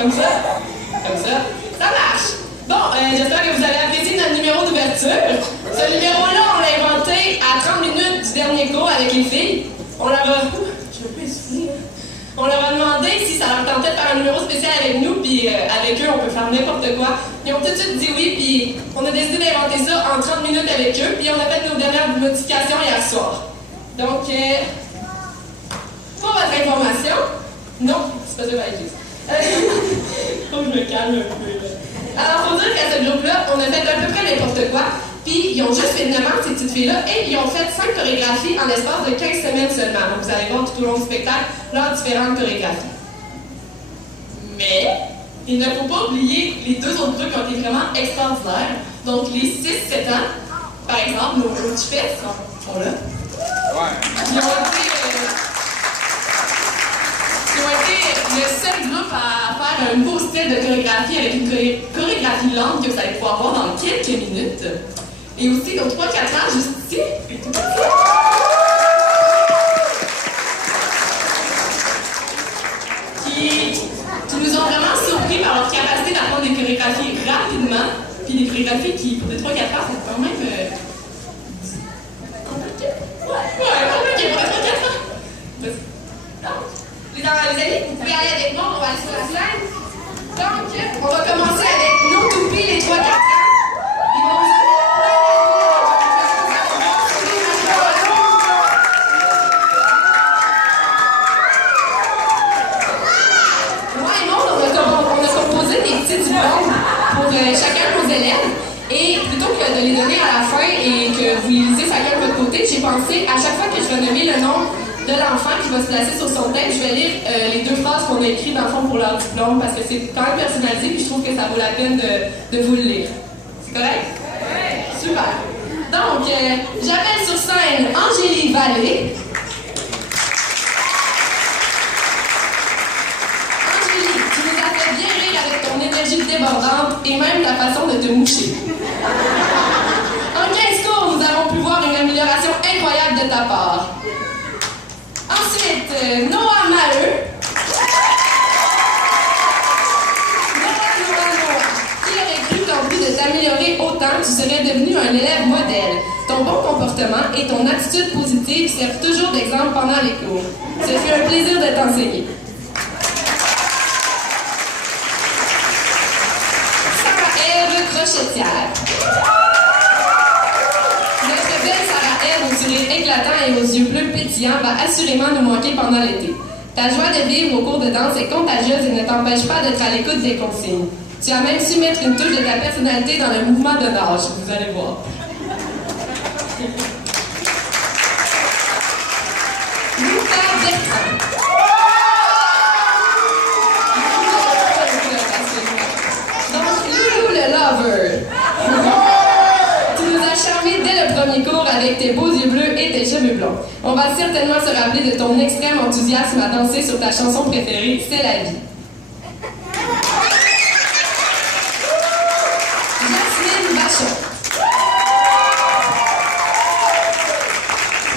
Comme ça? Comme ça? Ça marche! Bon, j'espère que vous avez apprécié notre numéro d'ouverture. Ce numéro-là, on l'a inventé à 30 minutes du dernier cours avec les filles. On leur a... Je vais pas essouffler, hein? On leur a demandé si ça leur tentait de faire un numéro spécial avec nous, puis avec eux, on peut faire n'importe quoi. Ils ont tout de suite dit oui, puis on a décidé d'inventer ça en 30 minutes avec eux, puis on a fait nos dernières modifications hier soir. Donc, pour votre information, non, c'est pas ça que je faut que je me calme un peu, là. Alors, faut dire qu'à ce groupe-là, on a fait à peu près n'importe quoi, puis ils ont juste fait 9 ans, ces petites filles-là, et ils ont fait 5 chorégraphies en l'espace de 15 semaines seulement. Donc, vous allez voir tout au long du spectacle leurs différentes chorégraphies. Mais, il ne faut pas oublier les deux autres trucs qui ont été vraiment extraordinaires. Donc, les 6-7 ans, par exemple, nos petits fesses sont là. Ouais. Ils ont été le seul groupe à faire un nouveau style de chorégraphie avec une chorégraphie lente que vous allez pouvoir voir dans quelques minutes. Et aussi, donc 3-4 ans, juste ici. Qui nous ont vraiment surpris par leur capacité d'apprendre des chorégraphies rapidement. Puis des chorégraphies qui, pour des 3-4 ans, c'est quand même compliqué. Ouais, compliqué pour les 3-4 ans. Donc, les amis, vous pouvez aller avec moi, on va aller sur la scène. Donc, on va commencer avec nos toupies, les 3-4 ans. Ils vont vous on a composé des petits diplômes pour chacun de nos élèves. Et plutôt que de les donner à la fin et que vous les lisez chacun de votre côté, j'ai pensé, à chaque fois que je vais nommer le nom de l'enfant qui va se placer sur son texte, je vais lire les 2 phrases qu'on a écrites dans le fond pour leur diplôme parce que c'est quand même personnalisé puis je trouve que ça vaut la peine de vous le lire. C'est correct? Oui. Super. Donc, j'appelle sur scène Angélique Vallée. Angélique, tu nous as fait bien rire avec ton énergie débordante et même ta façon de te moucher. En 15 cours, nous avons pu voir une amélioration incroyable de ta part. Ensuite, Noah Maheu. Noah. Qui aurait cru qu'en plus de t'améliorer autant, tu serais devenu un élève modèle. Ton bon comportement et ton attitude positive servent toujours d'exemple pendant les cours. Ce fut un plaisir de t'enseigner. Sarah-Ève Crochetière. Notre belle Sarah-Ève au sourire éclatant et aux yeux bleus pétillants va assurément nous manquer pendant l'été. Ta joie de vivre au cours de danse est contagieuse et ne t'empêche pas d'être à l'écoute des consignes. Tu as même su mettre une touche de ta personnalité dans le mouvement de nage, vous allez voir. Luther Bertrand. Donc, Loulou le lover. Tu nous as charmés dès le premier cours avec tes beaux yeux bleus et tes cheveux blonds. On va certainement se rappeler de ton extrême enthousiasme à danser sur ta chanson préférée, C'est la vie. Jasmine Bachon.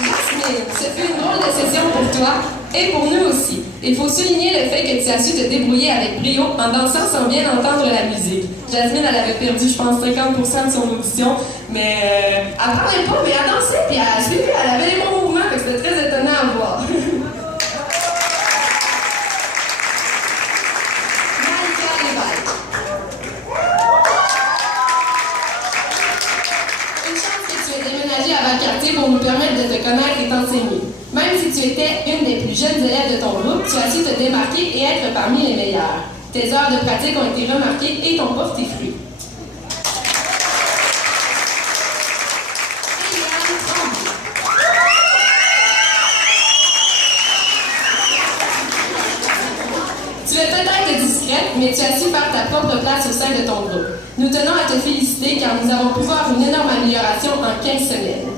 Jasmine, ce fut une drôle de session pour toi et pour nous aussi. Il faut souligner le fait que tu as su te débrouiller avec brio en dansant sans bien entendre la musique. Jasmine, elle avait perdu, je pense, 50% de son audition, mais elle parlait pas, mais elle dansait, puis elle suivait, elle avait les bons mouvements, donc c'était très étonnant à voir. Malika Lévesque. Une chance que tu aies déménagé à Valcartier pour nous permettre de te connaître et t'enseigner. Même si tu étais une des plus jeunes élèves de ton groupe, tu as su te démarquer et être parmi les meilleurs. Tes heures de pratique ont été remarquées et t'ont porté fruit. Tu es peut-être discrète, mais tu as su faire ta propre place au sein de ton groupe. Nous tenons à te féliciter car nous avons pu voir une énorme amélioration en 15 semaines.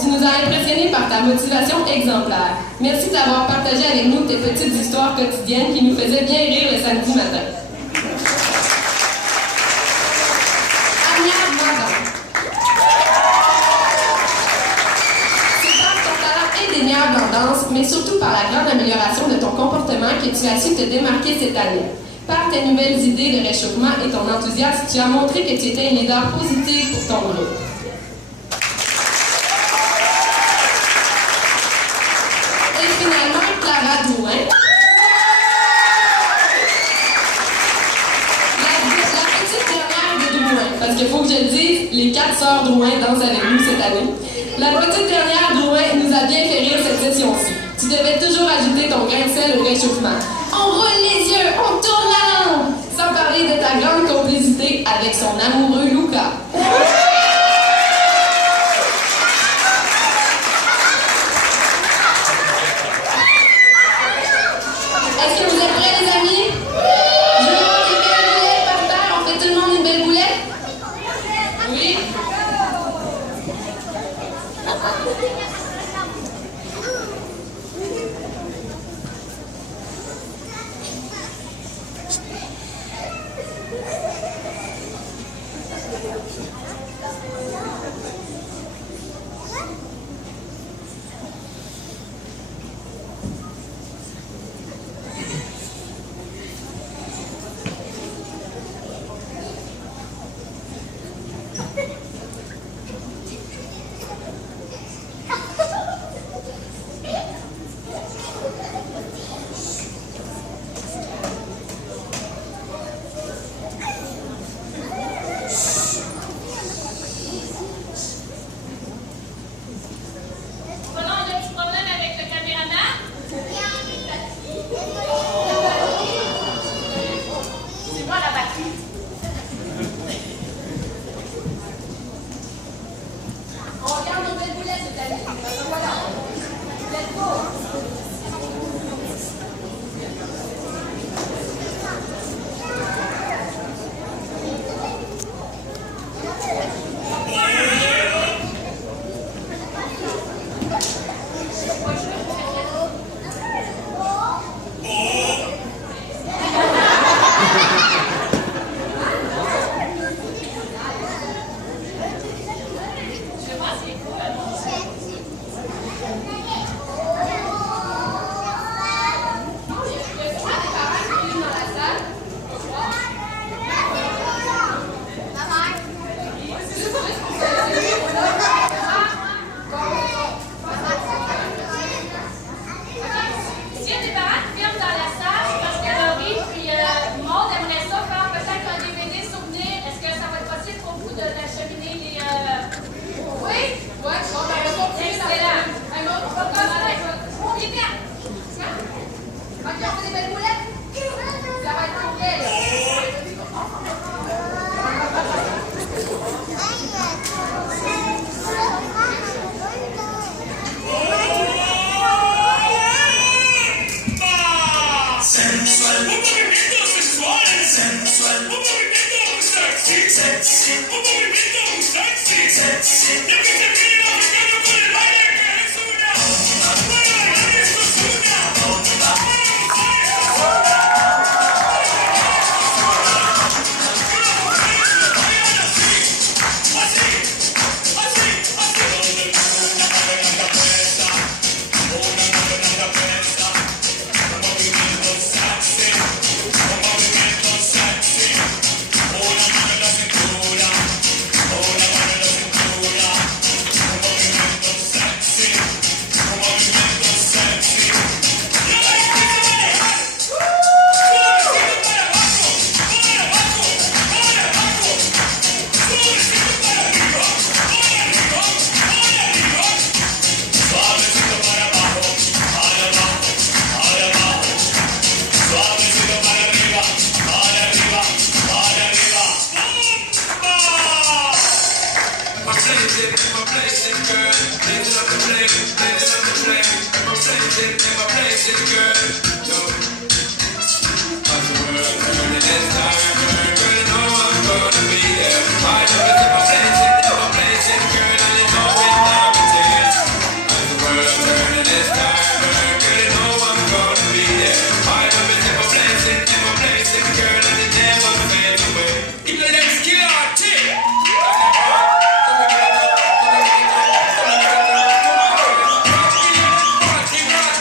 Tu nous as impressionnés par ta motivation exemplaire. Merci d'avoir partagé avec nous tes petites histoires quotidiennes qui nous faisaient bien rire le samedi matin. impressionné surtout par la grande amélioration de ton comportement que tu as su te démarquer cette année. Par tes nouvelles idées de réchauffement et ton enthousiasme, tu as montré que tu étais un leader positif pour ton groupe. Et finalement, Clara Drouin. La petite dernière de Drouin, parce qu'il faut que je le dise, les 4 sœurs Drouin dansent avec nous cette année. La petite dernière Drouin nous a bien fait rire cette session-ci. Tu devais toujours ajouter ton grain de sel au réchauffement. On roule les yeux, on tourne la langue! Sans parler de ta grande complicité avec son amoureux Luca. Est-ce que vous êtes prêts, les amis? Je veux voir des belles boulettes par terre. On fait tout le monde une belle boulette? Oui?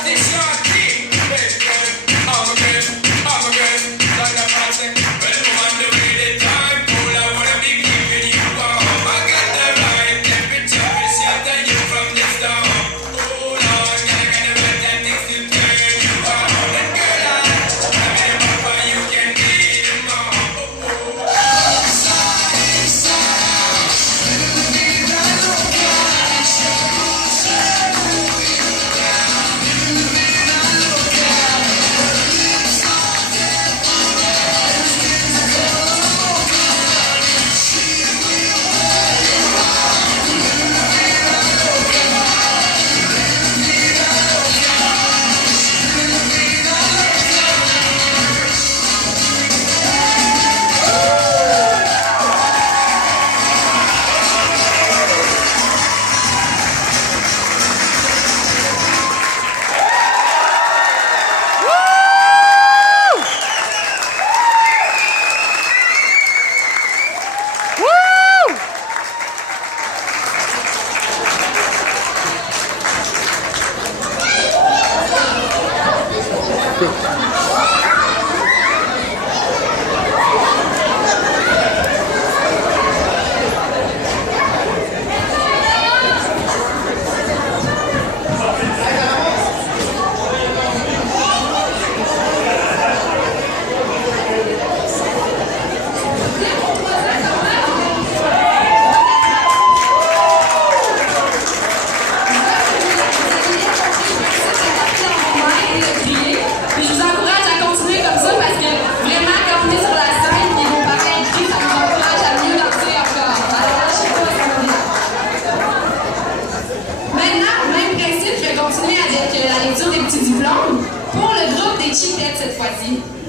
This Puis je vous encourage à continuer comme ça parce que vraiment, quand on est sur la scène et vos parents crient, ça nous encourage à mieux danser encore. Alors lâchez pas, ça va bien. Maintenant, même principe, je vais continuer avec la lecture des petits diplômes pour le groupe des Chipettes cette fois-ci.